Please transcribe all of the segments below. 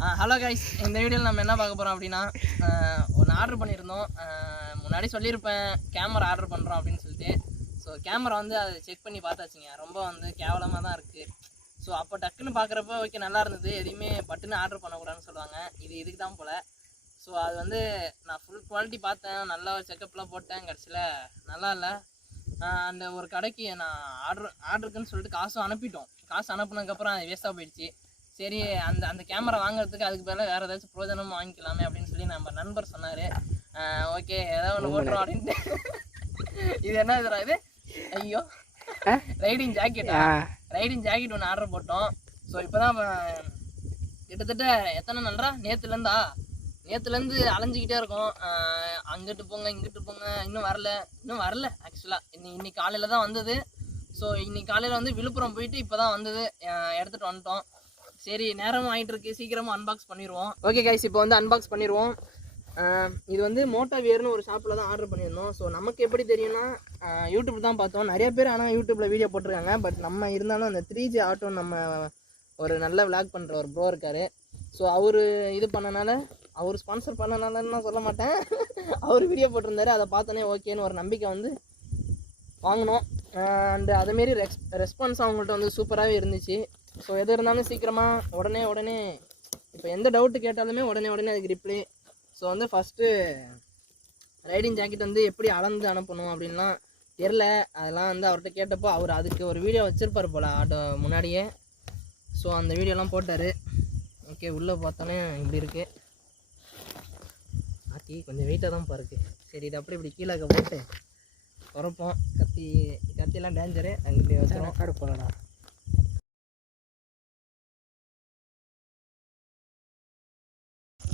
Hello guys, இந்த வீடியோவில் நம்ம என்ன பார்க்க போகிறோம் அப்படின்னா, ஒன்று ஆர்டர் பண்ணியிருந்தோம். முன்னாடி சொல்லியிருப்பேன் கேமரா ஆர்டர் பண்ணுறோம் அப்படின்னு சொல்லிட்டு. ஸோ கேமரா வந்து அதை செக் பண்ணி பார்த்தாச்சுங்க, ரொம்ப வந்து கேவலமாக தான் இருக்குது. ஸோ அப்போ டக்குன்னு பார்க்குறப்ப ஓகே நல்லா இருந்தது, எதையுமே பட்டுன்னு ஆர்டர் பண்ணக்கூடாதுன்னு சொல்லுவாங்க. இதுக்கு தான் போல். ஸோ அது வந்து நான் ஃபுல் குவாலிட்டி பார்த்தேன், நல்லா செக்கப்லாம் போட்டேன், கடைசியில் நல்லா இல்லை. அந்த ஒரு கடைக்கு நான் ஆர்டருக்குன்னு சொல்லிட்டு காசும் அனுப்பிட்டோம். காசு அனுப்புனதுக்கப்புறம் அது வேஸ்ட்டாக போயிடுச்சு. சரி, அந்த கேமரா வாங்குறதுக்கு அதுக்கு பதிலாக வேறு ஏதாச்சும் பிரோஜனமும் வாங்கிக்கலாமே அப்படின்னு சொல்லி நம்ம நண்பர் சொன்னார். ஓகே ஏதாவது ஒன்று போட்டுரும் அப்படின்ட்டு. இது என்ன இதுரா இது? ஐயோ, ரைடிங் ஜாக்கெட் ஒன்று ஆர்டர் போட்டோம். ஸோ இப்போ தான் கிட்டத்தட்ட எத்தனை நாள்ரா, நேற்றுலேருந்து அலைஞ்சிக்கிட்டே இருக்கோம். அங்கிட்டு போங்க இங்கிட்டு போங்க, இன்னும் வரல. ஆக்சுவலாக இன்னைக்கு காலையில் தான் வந்தது. ஸோ இன்னைக்கு காலையில் வந்து விழுப்புரம் போயிட்டு இப்போ தான் வந்தது, எடுத்துகிட்டு வந்துட்டோம். சரி, நேரமும் ஆகிட்டு இருக்கு, சீக்கிரமாக அன்பாக்ஸ் பண்ணிடுவோம். ஓகே கைஸ், இப்போ வந்து அன்பாக்ஸ் பண்ணிடுவோம். இது வந்து மோட்டோவியர்னு ஒரு ஷாப்பில் தான் ஆர்டர் பண்ணியிருந்தோம். ஸோ நமக்கு எப்படி தெரியும்னா, யூடியூப் தான் பார்த்தோம். நிறைய பேர் ஆனால் யூடியூப்பில் வீடியோ போட்டிருக்காங்க. பட் நம்ம இருந்தாலும் அந்த 3G ஆட்டோ நம்ம ஒரு நல்ல விளாக் பண்ணுற ஒரு ப்ரோ இருக்கார். ஸோ அவர் இது பண்ணனால, அவர் ஸ்பான்சர் பண்ணனாலன்னு நான் சொல்ல மாட்டேன், அவர் வீடியோ போட்டிருந்தாரு. அதை பார்த்தோன்னே ஓகேன்னு ஒரு நம்பிக்கை வந்து வாங்கினோம். அண்டு அதேமாரி ரெஸ்பான்ஸ் அவங்கள்ட்ட வந்து சூப்பராகவே இருந்துச்சு. ஸோ எது இருந்தாலும் சீக்கிரமாக உடனே இப்போ எந்த டவுட்டு கேட்டாலுமே உடனே அதுக்கு ரிப்ளை. ஸோ வந்து ஃபஸ்ட்டு ரைடிங் ஜாக்கெட் வந்து எப்படி அளந்து அனுப்பணும் அப்படின்லாம் தெரில. அதெல்லாம் வந்து அவர்கிட்ட கேட்டப்போ அவர் அதுக்கு ஒரு வீடியோ வச்சுருப்பார் போல் ஆட்டோ முன்னாடியே. ஸோ அந்த வீடியோலாம் போட்டார். ஓகே, உள்ளே பார்த்தோன்னே இப்படி இருக்குது. ஆத்தி கொஞ்சம் வெயிட்டாக தான் இருக்குது. சரி, இது அப்படி இப்படி கீழே போட்டு குறைப்போம். கத்தியெல்லாம் டேஞ்சரு, அங்கே வச்சுருவோம். காடு போகலாம்.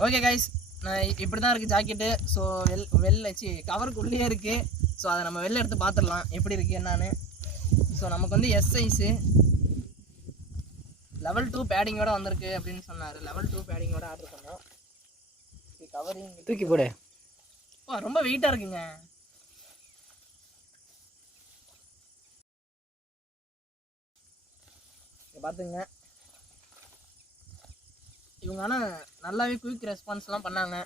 ஓகே கைஸ், நான் இப்படி தான் இருக்குது ஜாக்கெட்டு. ஸோ வெளில கவருக்குள்ளேயே இருக்குது. ஸோ அதை நம்ம வெளில எடுத்து பார்த்துடலாம் எப்படி இருக்குது என்னான்னு. ஸோ நமக்கு வந்து எஸ் சைஸு level 2 பேடிங்கோட வந்திருக்கு அப்படின்னு சொன்னார். level 2 பேடிங்கோட ஆர்டர் பண்ணோம். கவரிங் தூக்கி போடு. ரொம்ப வெயிட்டாக இருக்குங்க. பார்த்துங்க, இவங்க ஆனால் நல்லாவே குயிக் ரெஸ்பான்ஸ்லாம் பண்ணாங்க.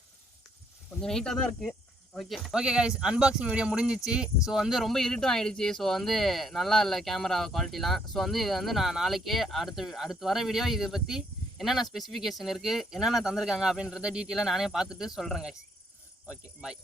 கொஞ்சம் வெயிட்டாக தான் இருக்குது. ஓகே கைஸ், அன்பாக்சிங் வீடியோ முடிஞ்சிச்சு. ஸோ வந்து ரொம்ப இருட்டும் ஆகிடுச்சு. ஸோ வந்து நல்லா இல்லை கேமரா குவாலிட்டிலாம். ஸோ வந்து இது வந்து நான் நாளைக்கே அடுத்து வர வீடியோ இதை பற்றி என்னென்ன ஸ்பெசிஃபிகேஷன் இருக்குது, என்னென்ன தந்திருக்காங்க அப்படின்றத டீட்டெயிலாக நானே பார்த்துட்டு சொல்கிறேன் கைஸ். ஓகே, பாய்.